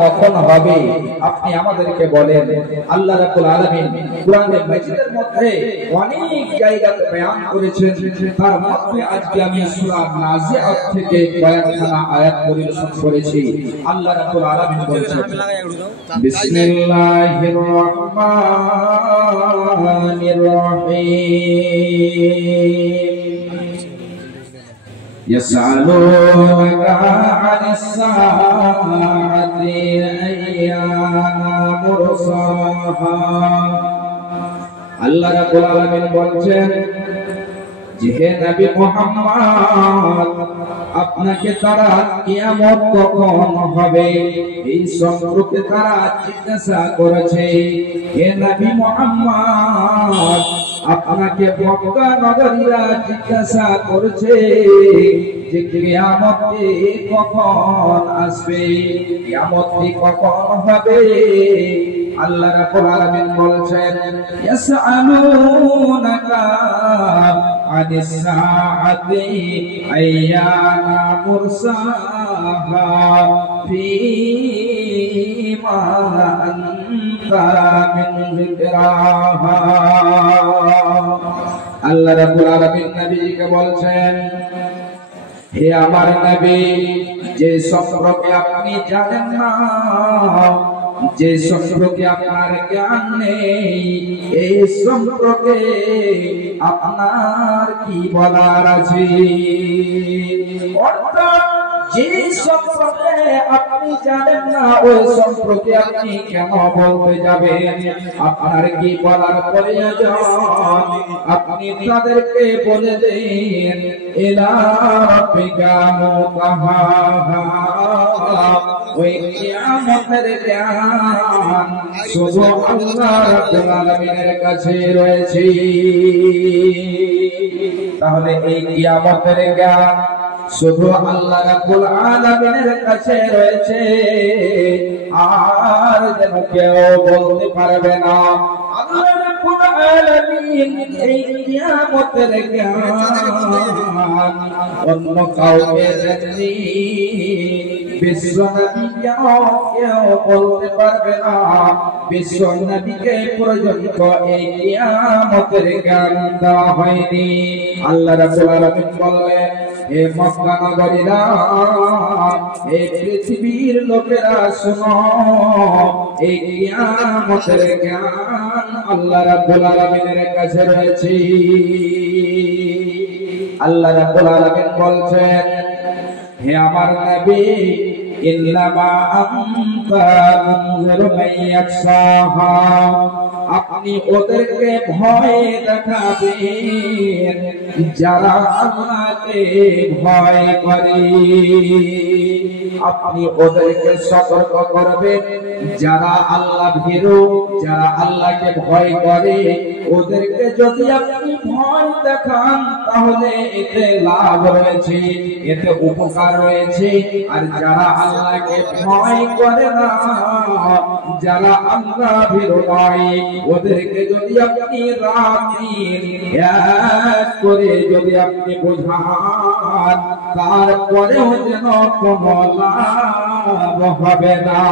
কখন হবে আপনি আমাদেরকে বলেন। আল্লাহ রাব্বুল আলামিন কোরআনে মাজিদের মধ্যে অনেক জায়গাতে বয়ান করেছেন, তার মধ্যে আজকে আমি সূরা নাজিআত থেকে কয়েকখানা আয়াত পরিবেশন করেছি। আল্লাহ রাব্বুল আলামিন বলেছেন, বিসমিল্লাহির রহমানির রহিম, يسألونك عن الساعة أيان مرساها। আল্লাহ রাব্বুল আলামিন বলছেন যে হে নবী মুহাম্মদ, আপনাকে তারা কিয়ামত কখন হবে এই সম্পর্কে তারা জিজ্ঞাসা করেছে। হে নবী মুহাম্মদ, আপনাকে মক্কা নগরীরা জিজ্ঞাসা করছে যে কিয়ামত কখন আসবে, কিয়ামত কখন হবে। আল্লাহ রাব্বুল আলামিন বলছেন, ইয়াসআলুনাকা আনিস সাআতি আইয়ানা মুরসাহা ফীমা আনতা মিন যিকরাহা। আল্লাহ রাব্বুল আলামিন নবীকে বলছেন, হে আমার নবী, যে সম্পর্কে আপনি জানেন না, যে সম্পর্কে আপনার জ্ঞান নেই, এই সম্পর্কে আপনার কি বলার আছে? অর্থাৎ যে সম্পর্কে আপনি জানেন না, ওই সম্পর্কে আপনি কেন বলতে যাবেন? আপনার কি বলার প্রয়োজন? আপনি তাদেরকে বলে দিন, ইলা রাব্বিকা মুতাহাহা, ওই কিয়ামতের জ্ঞান শুধু আল্লাহ রাব্বুল আলামিনের কাছে রয়েছে। তাহলে এই কিয়ামতের জ্ঞান শুধু আল্লাহ রাব্বুল আলামিনের কাছে রয়েছে, আর যেন কেউ বলতে পারবে না। আল্লাহ রাব্বুল আলামিন এই কিয়ামতের জ্ঞান অন্য কাউকে দেননি, বিশ্ব নবীকেও কেউ বলতে পারবে না। বিশ্ব নবীকে পর্যন্ত এই কিয়ামতের জ্ঞান দেওয়া হয়নি। আল্লাহ রাব্বুল আলামিন বললেন, হে মক্কা নগরীরা, হে পৃথিবীর লোকেরা শোনো, এই কিয়ামতের জ্ঞান আল্লাহ রাব্বুল আলামিনের কাছে রয়েছে। আল্লাহ রাব্বুল আলামিন বলছেন, হে আমার নবী, ইন্নামা আনতা মুনজিরু মান ইয়াখশাহা, আপনি ওদেরকে ভয় দেখাবেন যারা আল্লাহকে ভয় করে। আপনি ওদেরকে সতর্ক করবেন যারা আল্লাহ ভীরু, যারা আল্লাহকে ভয় করে। ওদেরকে যদি আপনি ভয় দেখান তাহলে এতে লাভ রয়েছে, এতে উপকার রয়েছে। আর যারা আল্লাহকে ভয় করে না, যারা আল্লাহ ভীরু নয়, ওদেরকে যদি আপনি রাতের এক করে যদি আপনি বোঝান, তারপরেও যেন কোনো লাভ হবে না।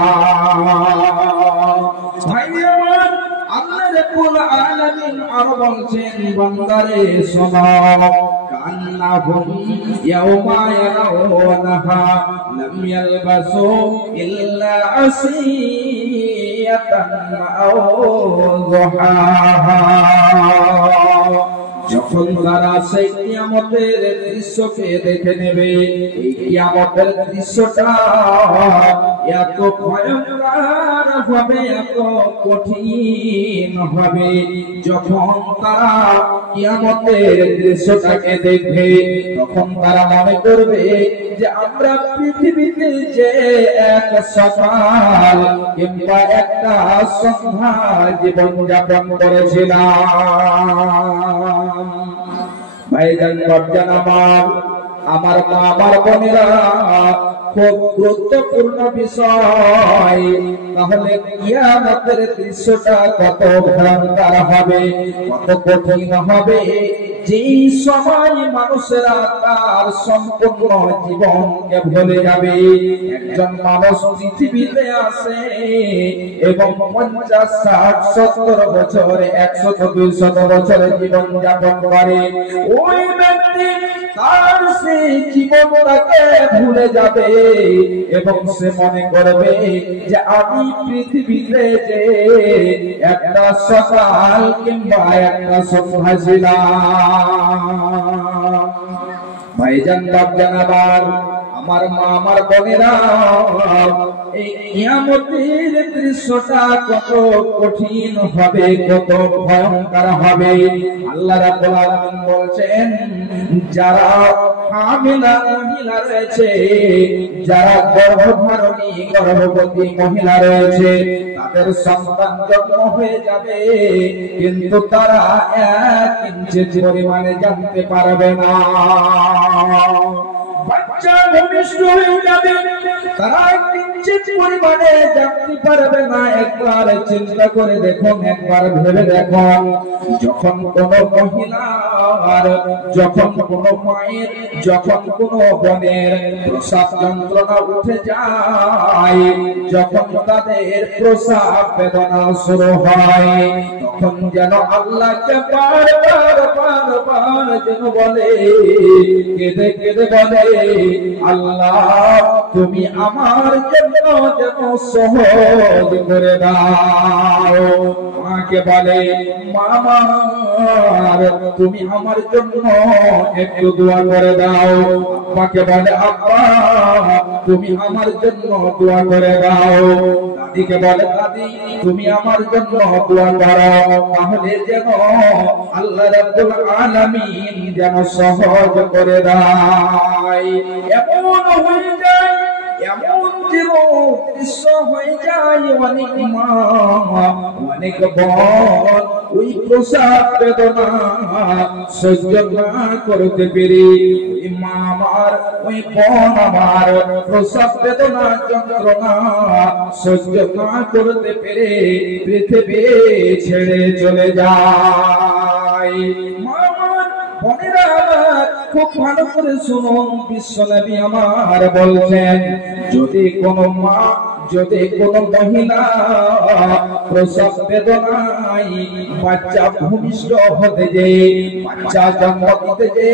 ভাই আমার, আল্লাহ রাব্বুল আলামিন আরো বলছেন, বান্দারে শোনো, কান্নাহুম ইয়াওমা ইয়ারাউনাহা লাম ইয়ালবাসু ইল্লা আসিয়াতান আও যুহাহা। যখন তারা সেই কিয়ামতের দৃশ্যকে দেখে নেবে, এই কিয়ামতের দৃশ্যটা এত ভয়ঙ্কর হবে, এত কঠিন হবে। যখন তারা কিয়ামতের দৃশ্যটাকে দেখবে, তখন তারা মনে করবে যে আমরা পৃথিবীতে যে এক সকাল কিংবা একটা সন্ধ্যা জীবন যাপন করেছিলাম। ভাইজান, বাপজান আমার মা, আমার বোনেরা, খুব গুরুত্বপূর্ণ বিষয়। তাহলে কিয়ামতের দৃশ্যটা কত ভয়ঙ্কর হবে, কত কঠিন হবে। যেই সময় মানুষেরা তার সম্পূর্ণ জীবনকে ভুলে যাবে। একজন মানুষ পৃথিবীতে আসে এবং 50, 60, 70 বছর, 100, 200 বছরের জীবন যাপন করে। ওই ব্যক্তি তার সেই জীবনটাকে ভুলে যাবে এবং সে মনে করবে যে আমি পৃথিবীতে যে একটা সকাল কিংবা একটা সন্ধ্যা ছিলাম। ভাইজান বাপজান আমার মা আমার বোনেরা, এই কিয়ামতের দৃশ্যটা কত কঠিন হবে, কত ভয়ঙ্কর হবে। আল্লাহ রাব্বুল আলামিন বলছেন, যারা হামিলা মহিলা রয়েছে, যারা গর্ভধারণী গর্ভবতী মহিলা রয়েছে, তাদের সন্তান জন্ম হয়ে যাবে, কিন্তু তারা 1 ইঞ্চি পরিমাণে জানতে পারবে না। বাচ্চা ভূমিষ্ঠ হয়ে যাবে, তারা কিঞ্চিত পরিমাণে জানতে পারবে না। একবার চিন্তা করে দেখুন, একবার ভেবে দেখুন, যখন কোন মহিলার, যখন কোন মায়ের, যখন কোন বোনের প্রসব যন্ত্রণা উঠে যায়, যখন তাদের প্রসব বেদনা শুরু হয়, তখন যেন আল্লাহকে বারবার যেন বলে, কেঁদে কেঁদে বলে, আল্লাহ তুমি আমার জন্য যেন সহজ করে দাও। মাকে বলে, মামা তুমি আমার জন্য একটু দোয়া করে দাও। আব্বাকে বলে, আব্বা তুমি আমার জন্য দোয়া করে দাও। দাদিকে বলে, দাদি তুমি আমার জন্য দোয়া করো, তাহলে যেন আল্লাহ রাব্বুল আলামিন যেন সহজ করে দেয়। এমন হয়ে যায়, এমন যেন দৃশ্য হয়ে যায়, অনেক মা অনেক বোন ওই প্রসব বেদনা সহ্য না করতে পেরে, ওই মা আমার, ওই বোন আমার প্রসব বেদনা যন্ত্রণা সহ্য না করতে পেরে পৃথিবী ছেড়ে চলে যায়। বোনেরা আমার খুব ভালো করে শুনুন, বিশ্বনবী আমার বলছেন, যদি কোন মা, যদি কোন মহিলা প্রসব বেদনায় বাচ্চা ভূমিষ্ঠ হতে যে, বাচ্চা জন্ম দিতে যে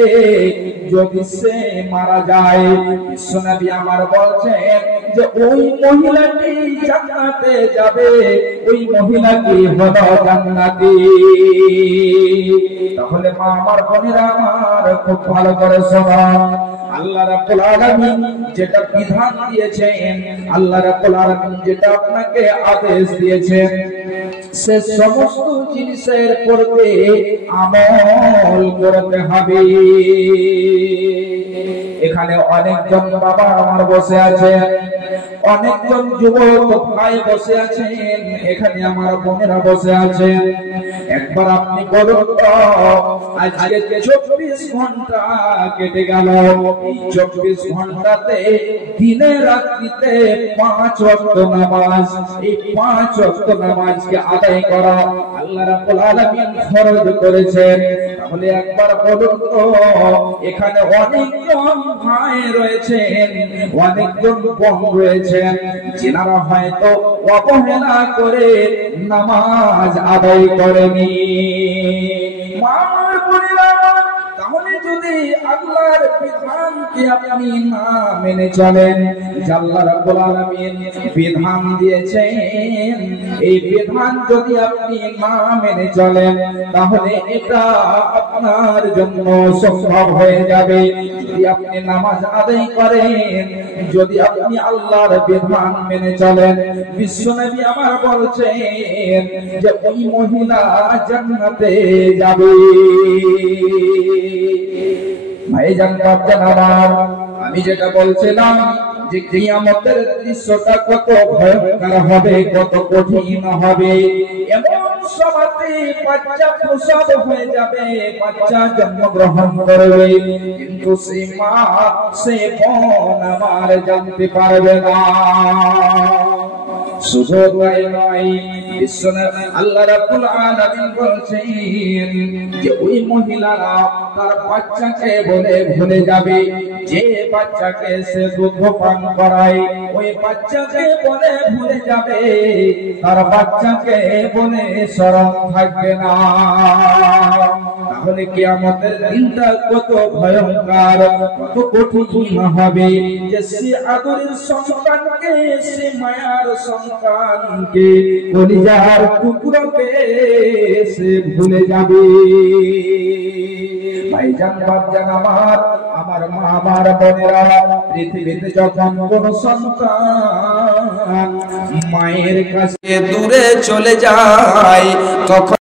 যদি সে মারা যায়, বিশ্বনবী আমার বলছেন যে ওই মহিলাটি জান্নাতে যাবে, ওই মহিলাটি হলো জান্নাতি। তাহলে মা আমার বোনেরা আমার খুব ভালো করে শোনো, আল্লাহ রাব্বুল আলামিন যেটা বিধান দিয়েছেন, আল্লাহ রাব্বুল আলামিন যেটা আপনাকে আদেশ দিয়েছেন, সে সমস্ত জিনিসের প্রতি আমল করতে হবে। এখানে অনেকজন বাবা আমার বসে আছেন, অনেকজন যুবক ভাই বসে আছেন, এখানে আমার বোনেরা বসে আছেন। একবার আপনি বলুন তো, আজকে 24 ঘন্টা কেটে গেল, এই 24 ঘন্টাতে দিনে রাত্রিতে 5 ওয়াক্ত নামাজ, এই 5 ওয়াক্ত নামাজকে আদায় করা আল্লাহ রাব্বুল আলামিন ফরজ করেছেন। তাহলে একবার বলুন তো, এখানে অনেকজন ভাই রয়েছেন, অনেকজন বোন রয়েছেন, যারা হয়তো অবহেলা করে নামাজ আদায় করেনি। মার পরিবার, তাহলে যদি আল্লাহর বিধানকে আপনি না মেনে চলেন, আল্লাহ রাব্বুল আলামিন বিধান দিয়েছেন, এই বিধান যদি আপনি না মেনে চলেন, তাহলে এটা আপনার জন্য সম্ভব হয়ে যাবে। যদি আপনি নামাজ আদায় করেন, যদি আপনি আল্লাহর বিধান মেনে চলেন, বিশ্বনবী আমার বলছেন যে ওই মহিলা জান্নাতে যাবে। ভাইজান বাপজান আমার, আমি যেটা বলছিলাম যে কিয়ামতের দৃশ্যটা কত ভয়ঙ্কর হবে, কত কঠিন হবে। এমন সময়তে বাচ্চা প্রসব হয়ে যাবে, বাচ্চা জন্মগ্রহণ করবে, কিন্তু সে মা, সে বোন আমার জানতে পারবে না। শুধু তাই নয়, বিশ্বনবী আল্লাহ রাব্বুল আলামিন বলছেন যে ওই মহিলারা তার বাচ্চাকে বলে ভুলে যাবে, যে বাচ্চাকে সে দুধ পান করায় ওই বাচ্চাকে বলে ভুলে যাবে, তার বাচ্চাকে বলে স্মরণ থাকবে না। তাহলে কিয়ামতের দিনটা কত ভয়ঙ্কর, কত কঠিন হবে যে সে আদরের সন্তানকে, সে মায়ার সন্তানকে, কলিজার টুকরোকে সে ভুলে যাবে। ভাইজান বাপজান আমার মা আমার বোনেরা, পৃথিবীতে যখন কোন সন্তান মায়ের কাছে দূরে চলে যায় তখন